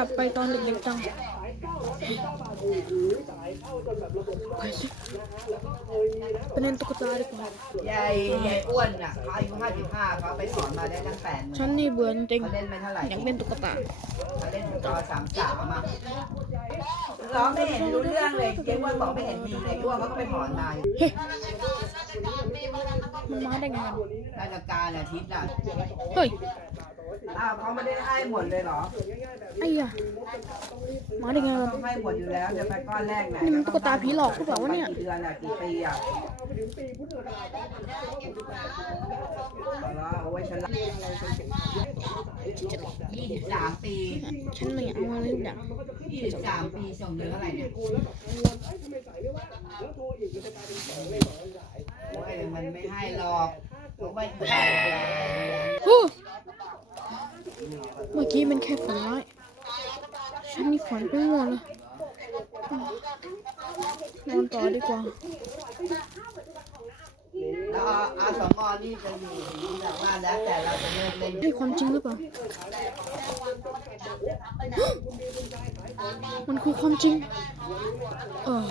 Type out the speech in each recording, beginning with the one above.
ลับไปตอนเด็กๆจังไปสิไปเล่นตุ๊กตาดีกว่ายายยายอ้วนอะเขาอายุห้าสิบห้าเขาไปสอนมาได้ตั้งแปดหมื่นฉันนี่เบื่อจริงเขาเล่นไม่เท่าไหร่ๆอยากเล่นตุ๊กตาเขาเล่นจอสามสามอะร้องไม่เห็นรู้เรื่องเลยเจ๊อ้วนบอกไม่เห็นมีเลยอ้วนเขาก็ไปถอนมาอยู่เฮ้มันมาได้ไงกันราชการอาทิตย์อะเฮ้ยอ้าวเขาไม่ได้ให้หมดเลยเหรอ ไอ้ยะมาได้ไงกันต้องให้หมดอยู่แล้วจะไปก้อนแรกไหนนี่มันตุ๊กตาผีหลอกหรือเปล่าวะเนี่ยกี่เดือนอะกี่ปีอะเอาละเอาไว้ฉลาดยี่สิบสามปีฉันไม่อยากเอาอะไรทุกอย่างยี่สิบสามปีส่งเดือนเท่าไหร่เนี่ยโอ้ยมันไม่ให้หรอกเขาไม่ โอ้เมื่อกี้มันแค่ฝันร้าย ฉันนี่ฝันไปหมดเลยนอนต่อดีกว่าแล้วอาสมอนี่จะอยู่ที่แบบว่าแล้วแต่เราจะเลิกเล่นให้ความจริงหรือเปล่า มันคือความจริง เออ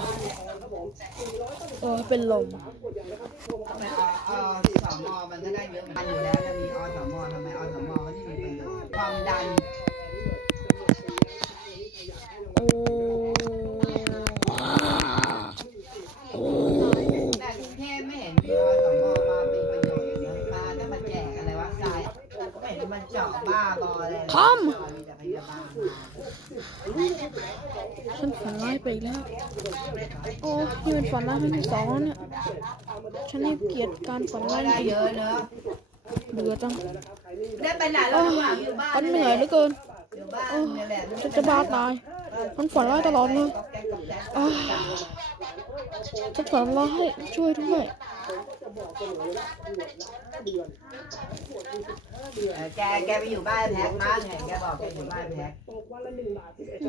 เออเป็นลมทำไมออสมอมันก็ได้เยอะมันอยู่แล้วจะมีอสมอทำไมอสมอก็ที่มีประโยชน์ความดัน โอ้ แต่กรุงเทพไม่เห็นมีอสมมาเป็นประโยชน์เลยมาถ้ามาแจกอะไรวะทรายก็ไม่เห็นมันเจาะบ้าบอเลยทอมมีแต่พยาบาลฉันฝันร้ายไปอีกแล้ว โอ้นี่เป็นฝันร้ายครั้งที่สองแล้วเนี่ย ฉันนี่เกลียดการฝันร้ายจได้ริงเยอะเนอะๆเบื่อจังได้ไปไหนแล้วหลังอยู่บ้านฉันเหนื่อยเหลือเกินอยู่บ้านนี่แหละฉันจะบ้าตายมันฝันร้ายตลอดเลยอ้าวฉันฝันร้ายช่วยด้วย เออแกแกไปอยู่บ้านแพ็คมาไงแกบอกแกอยู่บ้านแพ็คเอ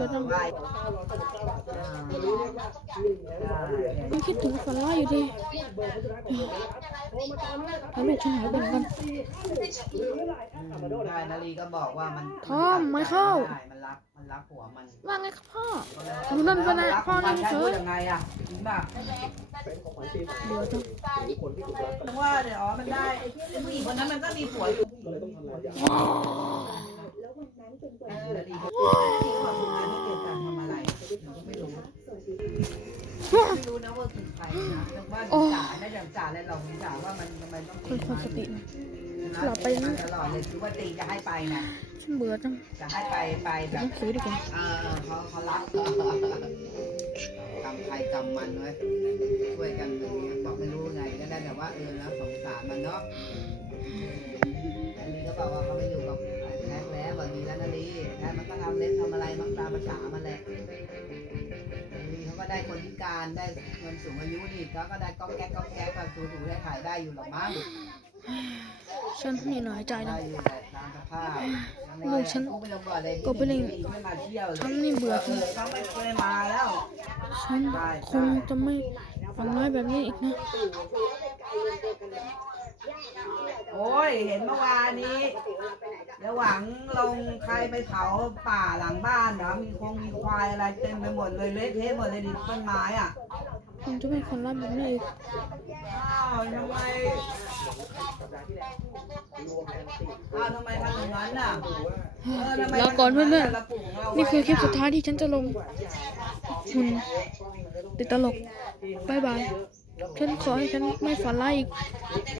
อว่าอ่ายังคิดถึงฝันร้ายอยู่ดี แล้วลูกฉันหายไปไหนกัน ได้นาลีก็บอกว่ามันทอมไม่เข้า มันรักมันรักหัวมันว่าไงครับพ่อ ดูนั่นก็นะพ่อนั่นเถอะ ยังไงอะจริงป่ะเบื่อจังนึกว่าเดี๋ยวอ๋อมันได้ไอ้ผู้หญิงคนนั้นมันก็มีผัวอยู่นาลีก็ที่เขาทำงานไม่เกี่ยวกับทำอะไรไม่รู้ ไม่รู้นะว่าคือใครนะแต่ว่าจ่าน่าจะจ่าอะไรหรอกจ่าว่ามันทำไมต้องคนคนสติหนะหลับไปนะตลอดเลยคือว่าตีจะให้ไปนะฉันเบื่อจังจะให้ไปไปแบต้อบงคุยดีกว่าเออเขาเขารักกำใครกำมันไว้ช่วยกันอย่างเงี้ยบอกไม่รู้ไงก็ได้แต่ว่าเออแล้วสงสารมันเนาะอันนี้ก็บอกว่าเขาไม่อยู่กับแท็กแล้ววันนี้แล้วนาลีแท็กมันก็ทำเล็บทำอะไรมั้งตามภาษามันแหละนี่เขาก็ ได้คนพิการได้เงินสูงอายุนี่เขาก็ได้ก๊อกแก๊กก๊อกแก๊กก็ถูถูได้ถ่ายได้อยู่หรอกมั้งฉันนี่หน่อยใจได้นะอยู่แต่ตามสภาพลูกฉันก็ไปเล่นไม่มาเที่ยวเลยฉันนี่เบื่อจริงเขาไม่เคยมาแล้วฉันคงจะไม่ฝันร้ายแบบนี้อีกนะโอ้ยเห็นเมื่อวานนี้ ระหวังลงใครไปเผาป่าหลังบ้านเหรอมีคงมีควายอะไรเต็มไปหมดเลยเละเทะหมดเลยดิต้นไม้อะคงจะไม่ฝันร้ายแบบนี้อีกอ้าวทำไมอ้าวทำไมทำอย่างนั้นน่ะเออทำไมลาก่อนเพื่อนระปุกของเราๆนี่คือคลิปสุดท้ายที่ฉันจะลงหุ่นติดตลกบายบายฉันขอให้ฉันไม่ฝันร้ายอีก